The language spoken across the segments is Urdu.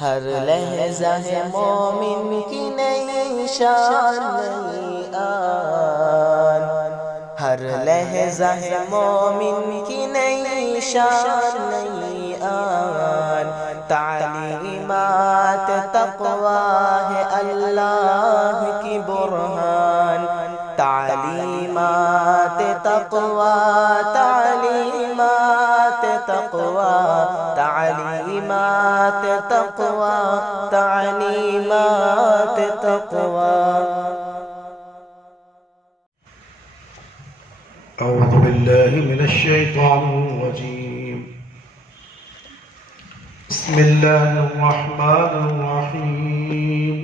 ہر لحظہ ہے مومن کی نئی شان نئی آن، ہر لحظہ ہے مومن کی نئی شان نئی آن، تعلیمات تقویٰ ہے اللہ کی برہان، تعلیمات تقویٰ، تعلیمات تقویٰ، تعلیمات تقویٰ، تعلیمات تقویٰ۔ اعوذ باللہ من الشیطان الرجیم، بسم اللہ الرحمن الرحیم۔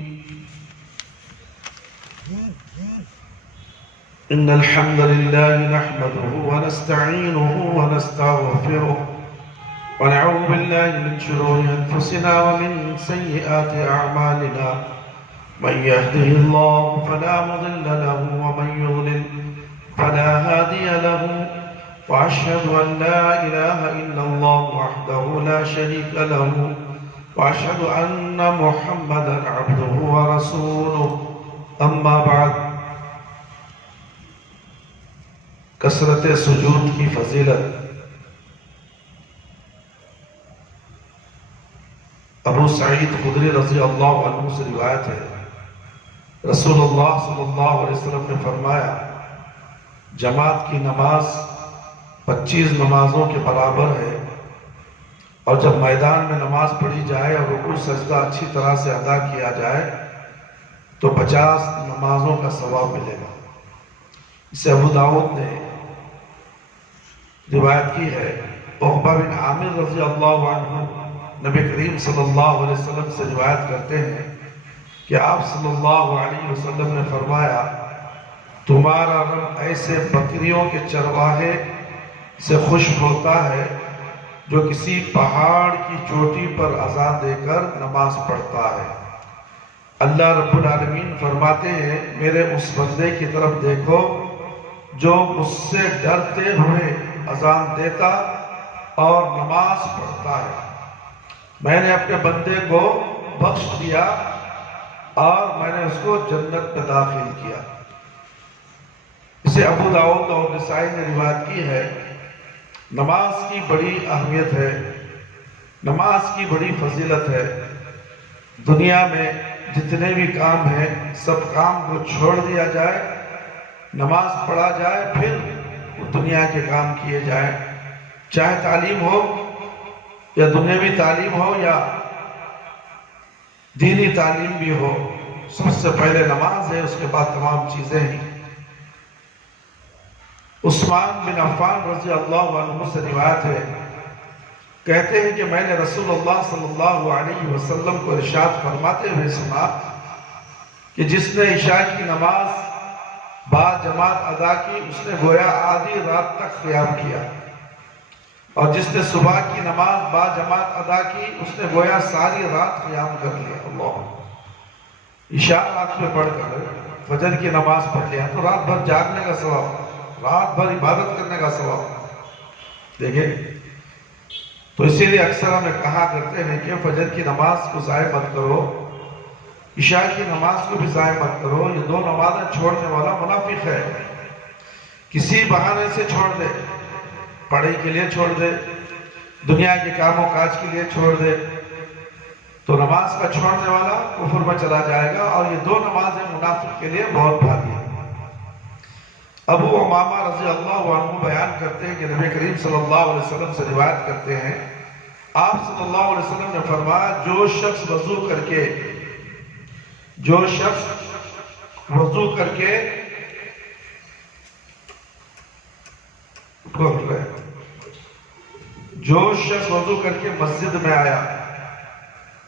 ان الحمد لله نحمده ونستعینه ونستغفره ونعوذ بالله من شرور انفسنا ومن سیئات اعمالنا، من يهده الله فلا مضل له ومن يضلل فلا هادي له، وأشهد أن لا إله إلا الله وحده لا شريك له، وأشهد أن محمدا عبده ورسوله، أما بعد۔ کثرت سجود کی فضیلت۔ ابو سعید خدری رضی اللہ عنہ سے روایت ہے، رسول اللہ صلی اللہ علیہ وسلم نے فرمایا، جماعت کی نماز 25 نمازوں کے برابر ہے، اور جب میدان میں نماز پڑھی جائے اور رکوع سجدہ اچھی طرح سے ادا کیا جائے تو 50 نمازوں کا ثواب ملے گا۔ اسے ابو داؤد نے روایت کی ہے۔ عقبہ بن عامر رضی اللہ عنہ نبی کریم صلی اللہ علیہ وسلم سے روایت کرتے ہیں کہ آپ صلی اللہ علیہ وسلم نے فرمایا، تمہارا رب ایسے بکریوں کے چرواہے سے خوش ہوتا ہے جو کسی پہاڑ کی چوٹی پر اذان دے کر نماز پڑھتا ہے۔ اللہ رب العالمین فرماتے ہیں، میرے اس بندے کی طرف دیکھو جو مجھ سے ڈرتے ہوئے اذان دیتا اور نماز پڑھتا ہے، میں نے اپنے بندے کو بخش دیا اور میں نے اس کو جنت میں داخل کیا۔ اسے ابو داؤد اور نسائی نے روایت کی ہے۔ نماز کی بڑی اہمیت ہے، نماز کی بڑی فضیلت ہے۔ دنیا میں جتنے بھی کام ہیں سب کام کو چھوڑ دیا جائے، نماز پڑھا جائے، پھر دنیا کے کام کیے جائیں، چاہے تعلیم ہو یا دنیاوی تعلیم ہو یا دینی تعلیم بھی ہو، سب سے پہلے نماز ہے، اس کے بعد تمام چیزیں ہیں۔ عثمان بن عفان رضی اللہ عنہ سے روایت ہے، کہتے ہیں کہ میں نے رسول اللہ صلی اللہ علیہ وسلم کو ارشاد فرماتے ہوئے سنا کہ جس نے عشاء کی نماز با جماعت ادا کی اس نے گویا آدھی رات تک قیام کیا، اور جس نے صبح کی نماز با جماعت ادا کی اس نے گویا ساری رات قیام کر لیا۔ اللہ، عشاء رات میں پڑھ کر فجر کی نماز پڑھ لیا تو رات بھر جاگنے کا ثواب، رات بھر عبادت کرنے کا ثواب۔ دیکھیں، تو اسی لیے اکثر ہمیں کہا کرتے ہیں کہ فجر کی نماز کو ضائع مت کرو، عشاء کی نماز کو بھی ضائع مت کرو، یہ دو نمازیں چھوڑنے والا منافق ہے۔ کسی بہانے سے چھوڑ دے، پڑھائی کے لیے چھوڑ دے، دنیا کے کام و کاج کے لیے چھوڑ دے، تو نماز کا چھوڑنے والا کفر میں چلا جائے گا، اور یہ دو نمازیں منافق کے لیے بہت بھاری ہیں۔ ابو امامہ رضی اللہ عنہ بیان کرتے ہیں کہ نبی کریم صلی اللہ علیہ وسلم سے روایت کرتے ہیں، آپ صلی اللہ علیہ وسلم نے فرمایا، جو شخص وضو کر کے مسجد میں آیا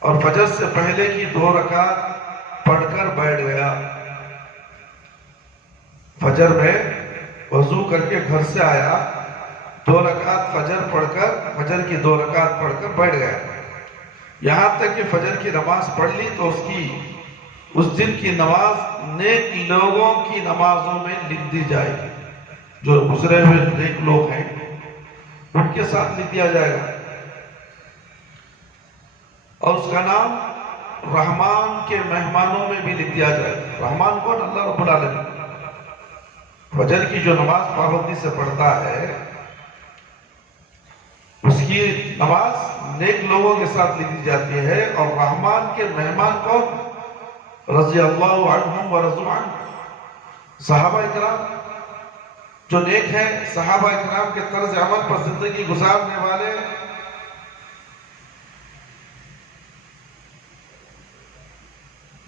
اور فجر سے پہلے کی 2 رکعت پڑھ کر بیٹھ گیا، فجر میں وضو کر کے گھر سے آیا، 2 رکعت فجر کی 2 رکعت پڑھ کر بیٹھ گیا، یہاں تک کہ فجر کی نماز پڑھ لی تو اس دن کی نماز نیک لوگوں کی نمازوں میں لکھ دی جائے گی۔ جو گزرے ہوئے نیک لوگ ہیں ان کے ساتھ لکھ دیا جائے گا۔ اور اس کا نام رحمان کے مہمانوں میں بھی لکھ دیا جائے۔ رحمان کون؟ اللہ رب العالمین۔ فجر کی جو نماز پابندی سے پڑھتا ہے اس کی نماز نیک لوگوں کے ساتھ لکھی جاتی ہے، اور رحمان کے مہمان کون؟ رضی اللہ عنہم ورضوا عنہ، صحابہ اکرام جو نیک ہیں، صحابہ اکرام کے طرز عمل پر زندگی گزارنے والے،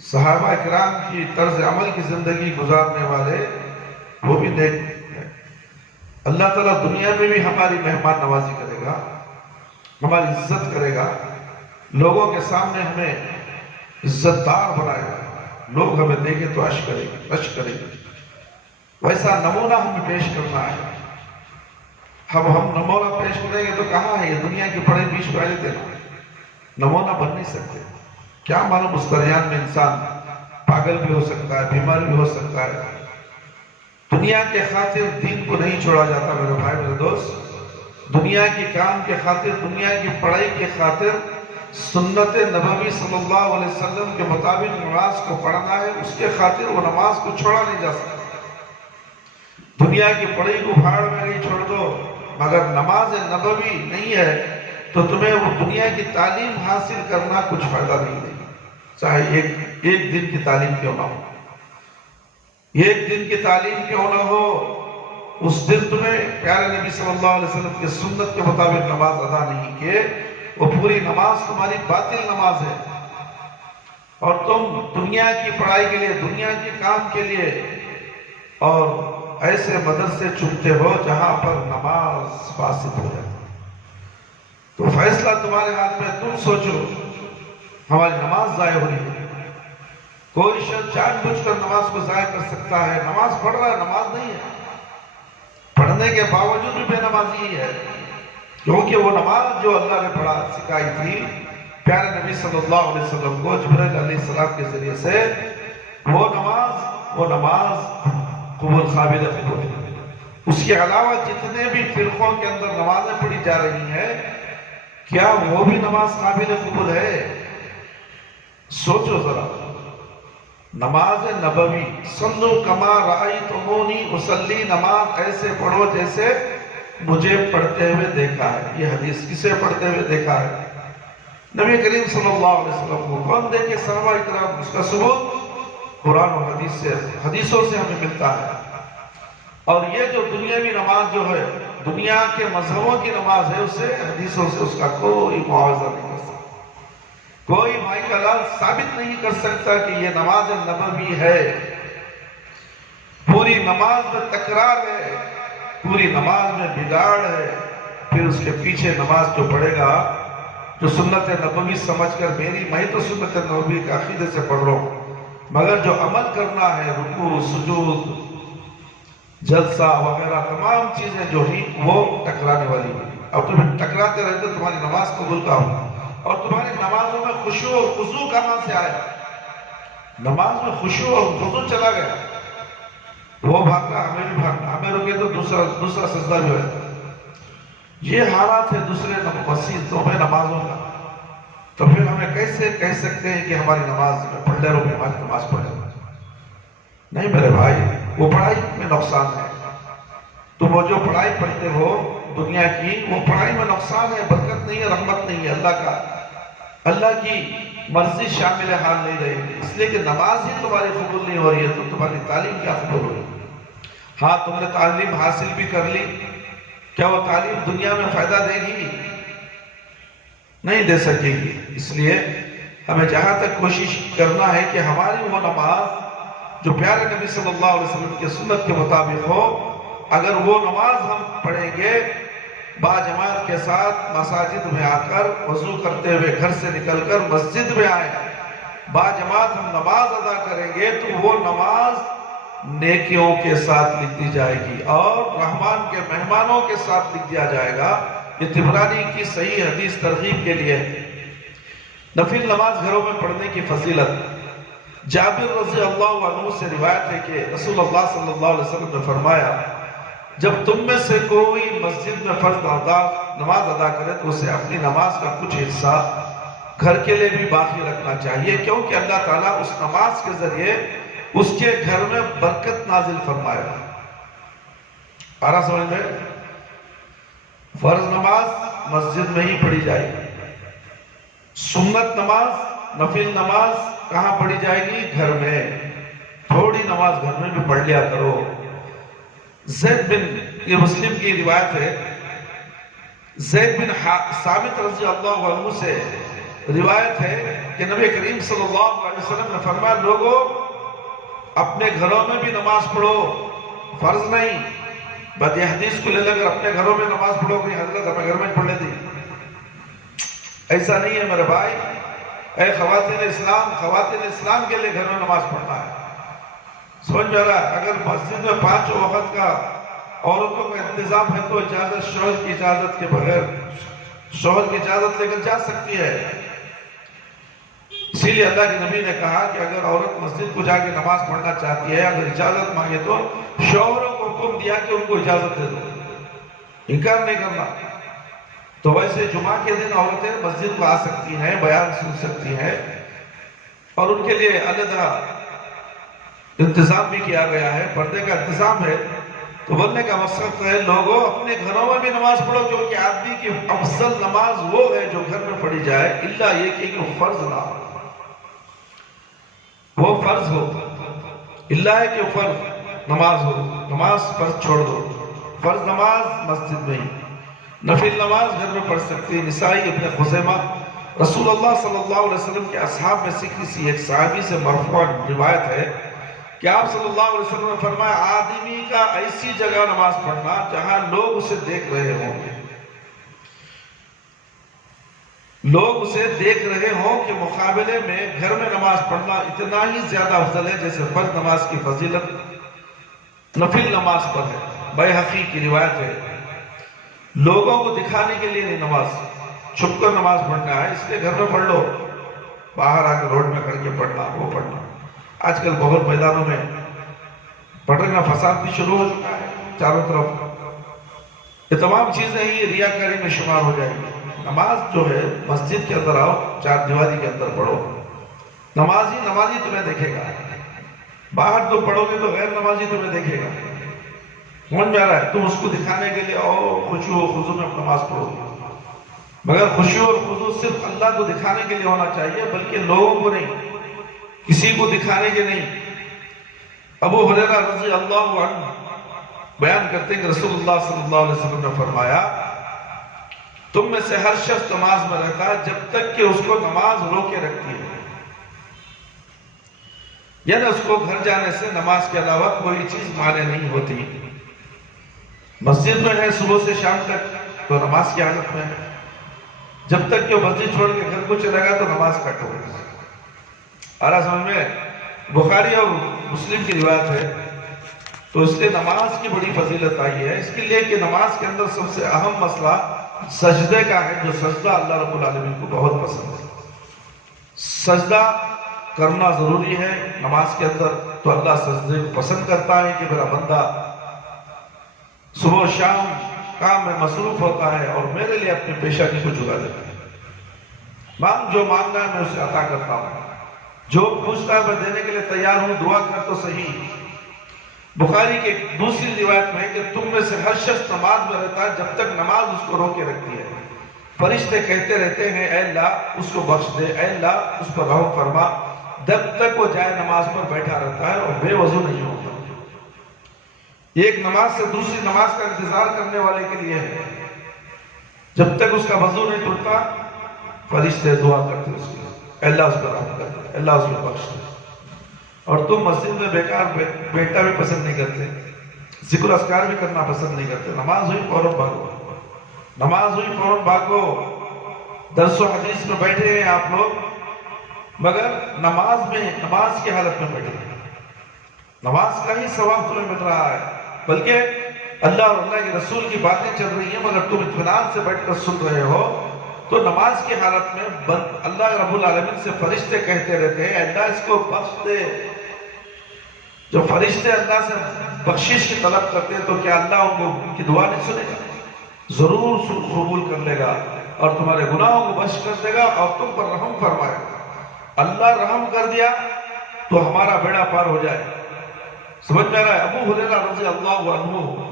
صحابہ اکرام کی طرز عمل کی زندگی گزارنے والے، وہ بھی نیک ہیں۔ اللہ تعالیٰ دنیا میں بھی ہماری مہمان نوازی کرے گا، ہماری عزت کرے گا، لوگوں کے سامنے ہمیں عزت دار بنائے گا، لوگ ہمیں دیکھیں تو عشق کریں گے۔ ویسا نمونہ ہمیں پیش کرنا ہے۔ ہم نمونہ پیش کریں گے تو کہاں ہے یہ دنیا کی بڑے بیچ پہلے دینا، نمونہ بن نہیں سکتے۔ کیا معلوم اس درمیان میں انسان پاگل بھی ہو سکتا ہے، بیمار بھی ہو سکتا ہے۔ دنیا کے خاطر دین کو نہیں چھوڑا جاتا میرے بھائی میرے دوست۔ دنیا کی کام کے خاطر، دنیا کی پڑھائی کے خاطر سنت نبوی صلی اللہ علیہ وسلم کے مطابق نماز کو پڑھنا ہے، اس کے خاطر وہ نماز کو چھوڑا نہیں جا سکتا۔ دنیا کی پڑھائی کو بھاڑ میں نہیں چھوڑ دو، مگر نماز نبوی نہیں ہے تو تمہیں وہ دنیا کی تعلیم حاصل کرنا کچھ فائدہ نہیں دے گی، چاہے ایک دن کی تعلیم کیوں نہ ہو، ایک دن کی تعلیم کیوں نہ ہو، اس دن تمہیں پیارے نبی صلی اللہ علیہ وسلم کے سنت کے مطابق نماز ادا نہیں کیے، وہ پوری نماز تمہاری باطل نماز ہے، اور تم دنیا کی پڑھائی کے لیے، دنیا کے کام کے لیے اور ایسے مدرسے چنتے ہو جہاں پر نماز فاسد ہو جائے۔ تو فیصلہ تمہارے ہاتھ میں، تم سوچو ہماری نماز ضائع ہو رہی ہے۔ کوئی شخص جان بوجھ کر نماز کو ضائع کر سکتا ہے، نماز پڑھ رہا ہے، نماز نہیں ہے، پڑھنے کے باوجود بھی بے نمازی ہی ہے، کیونکہ وہ نماز جو اللہ نے پڑھا سکھائی تھی پیارے نبی صلی اللہ علیہ وسلم کو جبرائیل علیہ السلام کے ذریعے سے، وہ نماز قبول قابل قبول ہے۔ اس کے علاوہ جتنے بھی فرقوں کے اندر نمازیں پڑھی جا رہی ہیں، کیا وہ بھی نماز قابل قبول ہے؟ سوچو ذرا، نماز نبوی صلو کما رأیتمونی اصلی، نماز ایسے پڑھو جیسے مجھے پڑھتے ہوئے دیکھا ہے۔ یہ حدیث کسے پڑھتے ہوئے دیکھا ہے؟ نبی کریم صلی اللہ علیہ وسلم کو۔ کون دیکھے؟ صحابہ اکرام۔ اس کا ثبوت قرآن و حدیثوں سے ہمیں ملتا ہے۔ اور یہ جو دنیاوی نماز جو ہے، دنیا کے مذہبوں کی نماز ہے، اسے حدیثوں سے اس کا کوئی معاوضہ نہیں کر سکتا، کوئی مائی کا لال ثابت نہیں کر سکتا کہ یہ نماز نبوی ہے۔ پوری نماز میں تکرار ہے، پوری نماز میں بگاڑ ہے۔ پھر اس کے پیچھے نماز جو پڑھے گا، جو سنت نبوی سمجھ کر میں تو سنت نبوی کے عقیدے سے پڑھ رہا ہوں، مگر جو عمل کرنا ہے، رکوع، سجود، جلسہ وغیرہ تمام چیزیں جو ہیں وہ ٹکرانے والی ہیں۔ اب تمہیں ٹکراتے رہتے تمہاری نماز قبول کا ہو، اور تمہاری نمازوں میں خشوع اور خضوع کہاں سے آیا؟ نماز میں خشوع اور خضوع چلا گیا، وہ بھاگنا ہمیں بھی بھاگنا، ہمیں رکے تو دوسرا سجدہ جو ہے۔ یہ حالات ہے دوسرے مسجدوں میں نمازوں کا، تو پھر ہمیں کیسے کہہ سکتے ہیں کہ ہماری نماز پڑھ لے رہو، ہماری نماز پڑھ لے؟ نہیں میرے بھائی، وہ پڑھائی میں نقصان ہے۔ تم وہ جو پڑھائی پڑھتے ہو دنیا کی، وہ پڑھائی میں نقصان ہے، برکت نہیں ہے، رحمت نہیں ہے، اللہ کی مرضی شامل حال نہیں رہے گی، اس لیے کہ نماز ہی تمہاری قبول نہیں ہو رہی ہے، تو تمہاری تعلیم کیا قبول ہو رہی ہے؟ ہاں تم نے تعلیم حاصل بھی کر لی، کیا وہ تعلیم دنیا میں فائدہ دے گی؟ نہیں دے سکے گی۔ اس لیے ہمیں جہاں تک کوشش کرنا ہے کہ ہماری وہ نماز جو پیارے نبی صلی اللہ علیہ وسلم کی سنت کے مطابق ہو، اگر وہ نماز ہم پڑھیں گے با جماعت کے ساتھ، مساجد میں آ کر وضو کرتے ہوئے گھر سے نکل کر مسجد میں آئیں، با جماعت ہم نماز ادا کریں گے، تو وہ نماز نیکیوں کے ساتھ لکھ دی جائے گی اور رحمان کے مہمانوں کے ساتھ لکھ دیا جائے گا۔ یہ طبرانی کی صحیح حدیث ترغیب کے لیے نفل نماز گھروں میں پڑھنے کی فضیلت۔ جابر رضی اللہ عنہ سے روایت ہے کہ رسول اللہ صلی اللہ علیہ وسلم نے فرمایا، جب تم میں سے کوئی مسجد میں فرض نماز ادا کرے تو اسے اپنی نماز کا کچھ حصہ گھر کے لیے بھی باقی رکھنا چاہیے، کیونکہ اللہ تعالیٰ اس نماز کے ذریعے اس کے گھر میں برکت نازل فرمائے گا۔ آ رہا سمجھ میں؟ فرض نماز مسجد میں ہی پڑھی جائے گی، سنت نماز نفل نماز کہاں پڑھی جائے گی؟ گھر میں۔ تھوڑی نماز گھر میں بھی پڑھ لیا کرو۔ زید بن، یہ مسلم کی روایت ہے، زید بن ثابت رضی اللہ عنہ سے روایت ہے کہ نبی کریم صلی اللہ علیہ وسلم نے فرمایا، لوگوں اپنے گھروں میں بھی نماز پڑھو، فرض نہیں، بس یہ حدیث کو لے لے کر اپنے گھروں میں نماز پڑھو کہ حضرت ہمیں گھر میں پڑھ لیتی، ایسا نہیں ہے میرے بھائی۔ اے خواتین اسلام کے لیے گھر میں نماز پڑھنا ہے۔ سمجھ میں رہا ہے؟ اگر مسجد میں 5 وقت کا عورتوں کا انتظام ہے تو اجازت، شوہر کی اجازت کے بغیر، شوہر کی اجازت لے کر جا سکتی ہے۔ اسی لیے اللہ کے نبی نے کہا کہ اگر عورت مسجد کو جا کے نماز پڑھنا چاہتی ہے، اگر اجازت مانگے تو شوہروں کو حکم دیا کہ ان کو اجازت دے دو، انکار نہیں کرنا۔ تو ویسے جمعہ کے دن عورتیں مسجد کو آ سکتی ہیں، بیان سن سکتی ہیں، اور ان کے لیے علیحدہ انتظام بھی کیا گیا ہے، پردے کا انتظام ہے۔ تو بولنے کا مقصد ہے لوگوں اپنے گھروں میں بھی نماز پڑھو، کیونکہ آدمی کی افضل نماز وہ ہے جو گھر میں پڑھی جائے، الا یہ کہ وہ فرض نہ ہو، وہ فرض ہو، الا ہے کہ فرض نماز ہو، نماز فرض چھوڑ دو، فرض نماز مسجد میں ہی، نفل نماز گھر میں پڑھ سکتی۔ نسائی ابن خزیمہ رسول اللہ صلی اللہ علیہ وسلم کے اصحاب میں سے کسی ایک صحابی سے مرفوع روایت ہے کہ آپ صلی اللہ علیہ وسلم نے فرمایا، آدمی کا ایسی جگہ نماز پڑھنا جہاں لوگ اسے دیکھ رہے ہوں گے، لوگ اسے دیکھ رہے ہوں کہ مقابلے میں گھر میں نماز پڑھنا اتنا ہی زیادہ افضل ہے جیسے فرض نماز کی فضیلت نفل نماز پر ہے۔ بیہقی کی روایت ہے، لوگوں کو دکھانے کے لیے نہیں نماز، چھپ کر نماز پڑھنا ہے، اس لیے گھر میں پڑھ لو، باہر آ کے روڈ میں کر کے پڑھنا، وہ پڑھنا۔ آج کل بہت میدانوں میں پڑھنا فساد بھی شروع ہو چکا ہے چاروں طرف۔ یہ تمام چیزیں ہی ریاکاری میں شمار ہو جائیں گی۔ نماز جو ہے مسجد کے اندر آؤ، 4 دیواری کے اندر پڑھو، نمازی تمہیں دیکھے گا، باہر تم پڑھو گے تو غیر نمازی تمہیں دیکھے گا۔ سمجھ میں آ رہا ہے؟ تم اس کو دکھانے کے لیے آؤ، خشوع و خضوع میں نماز پڑھو، مگر خشوع اور خضوع صرف اللہ کو دکھانے کے لیے ہونا چاہیے، بلکہ لوگوں کو نہیں، کسی کو دکھانے کے نہیں۔ ابو ہریرہ رضی اللہ عنہ بیان کرتے ہیں کہ رسول اللہ صلی اللہ علیہ وسلم نے فرمایا، تم میں سے ہر شخص نماز میں رہتا ہے جب تک کہ اس کو نماز روکے رکھتی ہے، یعنی اس کو گھر جانے سے نماز کے علاوہ کوئی چیز مانے نہیں ہوتی۔ مسجد میں ہے صبح سے شام تک تو نماز کی حالت میں ہے، جب تک کہ وہ مسجد چھوڑ کے گھر کو چلے گا تو نماز کٹ ہو گئی۔ آرہا سمجھ میں؟ بخاری اور مسلم کی روایت ہے، تو اس لیے نماز کی بڑی فضیلت آئی ہے، اس کے لیے کہ نماز کے اندر سب سے اہم مسئلہ سجدے کا ہے، جو سجدہ اللہ رب العالمین کو بہت پسند ہے۔ سجدہ کرنا ضروری ہے نماز کے اندر، تو اللہ سجدے کو پسند کرتا ہے کہ میرا بندہ صبح و شام کام میں مصروف ہوتا ہے اور میرے لیے اپنے پیشانی کو جھکا دیتا ہے۔ جو مانگنا ہے میں اسے عطا کرتا ہوں، جو پوچھتا ہے میں دینے کے لیے تیار ہوں، دعا کر تو صحیح۔ بخاری کی دوسری روایت میں ہے کہ تم میں سے ہر شخص نماز میں رہتا ہے جب تک نماز اس کو روکے رکھتی ہے، فرشتے کہتے رہتے ہیں اے اللہ اس کو بخش دے، اے اللہ اس پر رحم فرما، جب تک وہ جائے نماز پر بیٹھا رہتا ہے اور بے وضو نہیں ہوتا۔ ایک نماز سے دوسری نماز کا انتظار کرنے والے کے لیے ہے، جب تک اس کا وضو نہیں ٹوٹتا فرشتے دعا کرتے اس کے لیے، اللہ اس پر رحم کرتے، اللہ اس کو بخش دے۔ اور تم مسجد میں بیکار بیٹھنا بھی پسند نہیں کرتے، ذکر اذکار بھی کرنا پسند نہیں کرتے، نماز ہوئی فوراً بھاگو، نماز ہوئی فوراً بھاگو۔ درس و حدیث میں بیٹھے ہیں آپ لوگ، مگر نماز کی حالت میں بیٹھے ہیں، نماز کا ہی ثواب تمہیں مل رہا ہے، بلکہ اللہ اور اللہ کے رسول کی باتیں چل رہی ہیں مگر تم اطمینان سے بیٹھ کر سن رہے ہو۔ تو نماز کی حالت میں اللہ رب العالمین سے فرشتے کہتے رہتے ہیں اللہ اس کو بخش دے۔ جو فرشتے اللہ سے بخشش کی طلب کرتے ہیں تو کیا اللہ ان کی دعا نہیں سنے گا؟ ضرور قبول کر لے گا۔ اور تمہارے گناہوں کو بخش کر دے گا اور تم پر رحم فرمائے گا۔ اللہ رحم کر دیا تو ہمارا بیڑا پار ہو جائے۔ سمجھ میں آ رہا ہے؟ ابو ہریرہ رضی اللہ عنہ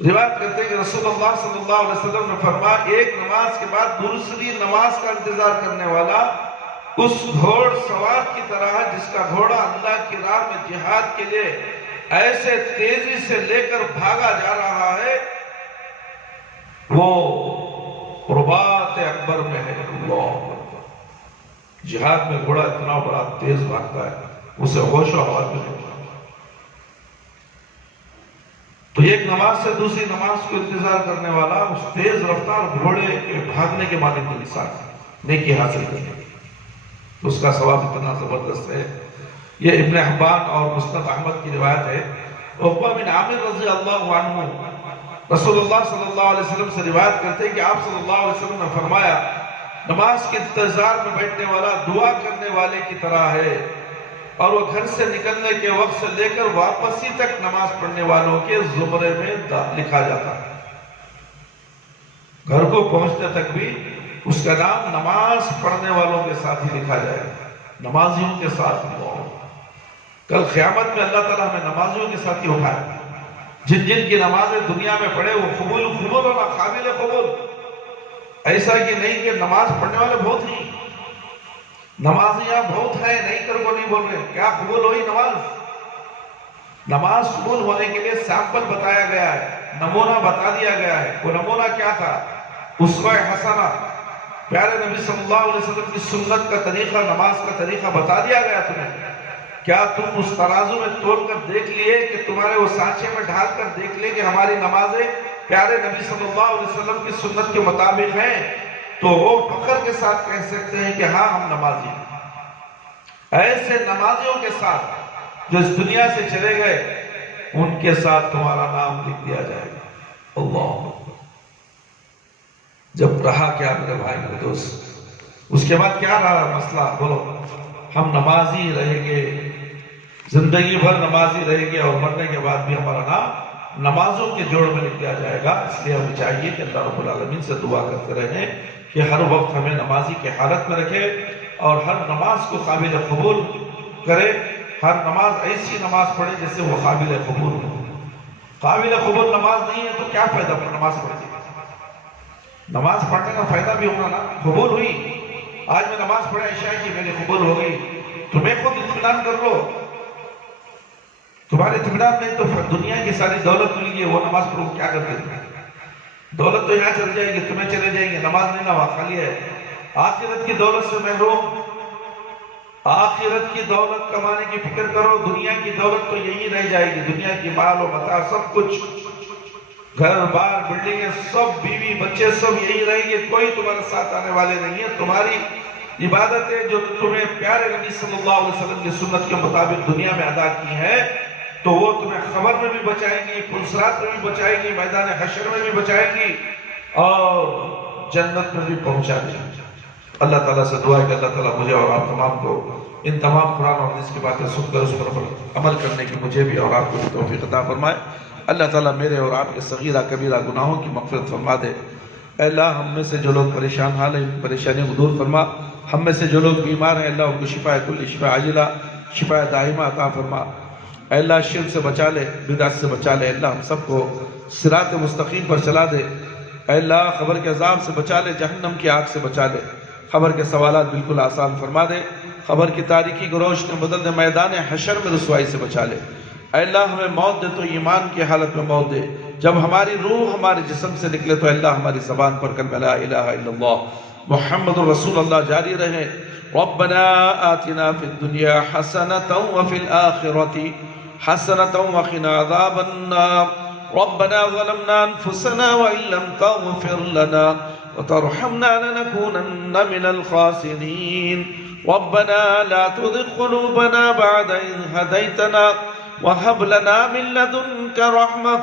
روایت کرتے ہیں کہ رسول اللہ صلی اللہ علیہ وسلم نے فرمایا ایک نماز کے بعد دوسری نماز کا انتظار کرنے والا اس گھوڑ سوار کی طرح ہے جس کا گھوڑا اللہ کی راہ میں جہاد کے لیے ایسے تیزی سے لے کر بھاگا جا رہا ہے، وہ رباط اکبر میں ہے۔ اللہ جہاد میں گھوڑا اتنا بڑا تیز بھاگتا ہے، اسے ہوش و حواس میں نہیں۔ تو ایک نماز سے دوسری نماز کو انتظار کرنے والا اس تیز رفتار گھوڑے کے بھاگنے کے معنی کی مثال نیکی حاصل کرنے کی، اس کا ثواب اتنا زبردست ہے۔ یہ ابن حبان اور مسند احمد کی روایت ہے۔ عقبہ بن عامر رضی اللہ عنہ رسول اللہ صلی اللہ علیہ وسلم سے روایت کرتے ہیں کہ آپ صلی اللہ علیہ وسلم نے فرمایا نماز کے انتظار میں بیٹھنے والا دعا کرنے والے کی طرح ہے، اور وہ گھر سے نکلنے کے وقت سے لے کر واپسی تک نماز پڑھنے والوں کے زمرے میں لکھا جاتا ہے۔ گھر کو پہنچنے تک بھی اس کا نام نماز پڑھنے والوں کے ساتھ ہی لکھا جائے گا، نمازیوں کے ساتھ۔ کل قیامت میں اللہ تعالیٰ ہمیں نمازیوں کے ساتھ ہی اٹھائے۔ جن جن کی نمازیں دنیا میں پڑھے وہ قبول ہونا، قابل قبول۔ ایسا کہ نہیں کہ نماز پڑھنے والے بہت ہی، نمازیاں بہت ہیں، نہیں کر کو نہیں بول رہے، کیا قبول ہوئی نماز؟ نماز قبول ہونے کے لیے سیمپل بتایا گیا ہے، نمونہ بتا دیا گیا ہے۔ وہ نمونہ کیا تھا؟ اسوہ حسنہ، پیارے نبی صلی اللہ علیہ وسلم کی سنت کا طریقہ، نماز کا طریقہ بتا دیا گیا تمہیں۔ کیا تم اس ترازو میں تول کر دیکھ لیے کہ تمہارے وہ سانچے میں ڈھال کر دیکھ لیے کہ ہماری نمازیں پیارے نبی صلی اللہ علیہ وسلم کی سنت کے مطابق ہیں؟ تو وہ فخر کے ساتھ کہہ سکتے ہیں کہ ہاں ہم نمازی ہیں۔ ایسے نمازیوں کے ساتھ جو اس دنیا سے چلے گئے، ان کے ساتھ تمہارا نام لکھ دیا جائے گا۔ اللہ جب رہا کیا میرے بھائی میرے دوست، اس کے بعد کیا رہا مسئلہ؟ بولو، ہم نمازی رہیں گے، زندگی بھر نمازی رہیں گے، اور مرنے کے بعد بھی ہمارا نام نمازوں کے جوڑ میں لکھ دیا جائے گا۔ اس لیے ہمیں چاہیے کہ اللہ رب العالمین سے دعا کرتے رہیں کہ ہر وقت ہمیں نمازی کی حالت میں رکھے، اور ہر نماز کو قابل قبول کرے۔ ہر نماز ایسی نماز پڑھے جس سے وہ قابل قبول ہو۔ قابل قبول نماز نہیں ہے تو کیا فائدہ پر نماز پڑھنے کا؟ نماز پڑھنے کا فائدہ بھی ہوگا نا، قبول ہوئی۔ آج میں نماز پڑھا عشاء کی، میری قبول ہو گئی، تمہیں خود اطمینان کر لو۔ تمہارے اطمینان نہیں تو دنیا کی ساری دولت مل گئی، وہ نماز پڑھو کیا کرتے ہیں؟ دولت تو یہاں چل جائے گی، تمہیں چلے جائیں گے، نماز نہیں نہ خالی ہے۔ آخرت کی دولت سے محروم، آخرت کی دولت کمانے کی فکر کرو، دنیا کی دولت تو یہی رہ جائے گی۔ دنیا کی مال و متاع سب کچھ، گھر بار بلڈنگیں سب، بیوی بچے سب یہی رہیں گے، کوئی تمہارے ساتھ آنے والے نہیں ہیں۔ تمہاری عبادتیں جو تمہیں پیارے نبی صلی اللہ علیہ وسلم کی سنت کے مطابق دنیا میں ادا کی ہیں، تو وہ تمہیں خبر میں بھی بچائیں گی، پلسرات میں بھی بچائیں گی، میدان حشر میں بھی بچائیں گی، اور جنت میں بھی پہنچا دیں گی۔ اللہ تعالیٰ سے دعا ہے کہ اللہ تعالیٰ مجھے اور آپ تمام کو ان تمام قرآن اور حدیث کی باتیں سن کر اس پر عمل کرنے کی مجھے بھی اور آپ کو بھی توفیق عطا فرمائے۔ اللہ تعالیٰ میرے اور آپ کے صغیرہ کبیرہ گناہوں کی مغفرت فرما دے۔ اے اللہ ہم میں سے جو لوگ پریشان حال ہیں، ان پریشانیوں کو دور فرما۔ ہم میں سے جو لوگ بیمار ہیں، اللہ ان کو شفا کل، شفا عاجلہ، شفا دائمہ عطا فرما۔ اے اللہ شرک سے بچا لے، بدعت سے بچا لے، اللہ ہم سب کو صراط مستقیم پر چلا دے۔ اے اللہ قبر کے عذاب سے بچا لے، جہنم کی آگ سے بچا لے، قبر کے سوالات بالکل آسان فرما دے، قبر کی تاریکی کو روشنی بدل دے، میدان حشر میں رسوائی سے بچا لے۔ اے اللہ ہمیں موت دے تو ایمان کی حالت میں موت دے، جب ہماری روح ہمارے جسم سے نکلے تو اللہ ہماری زبان پر کلمہ لا الہ الا اللہ محمد رسول اللہ جاری رہے۔ ربنا آتنا فی الدنیا حسنۃ وفی الآخرۃ حسنۃ وقنا عذاب النار۔ ربنا ظلمنا انفسنا وان لم تغفر لنا وترحمنا لنكونن من الخاسرين۔ ربنا لا تزغ قلوبنا بعد إذ هديتنا وهب لنا من لدنك رحمة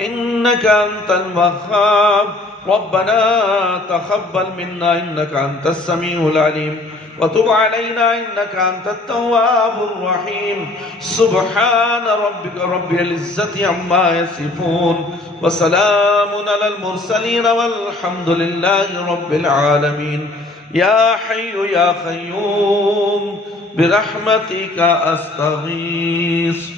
إنك أنت الوهاب۔ ربنا تقبل منا إنك أنت السميع العليم وتب علينا إنك أنت التواب الرحيم سبحان ربك رب العزة عما يصفون وسلام على المرسلين والحمد لله رب العالمين يا حي يا قيوم برحمتك أستغيث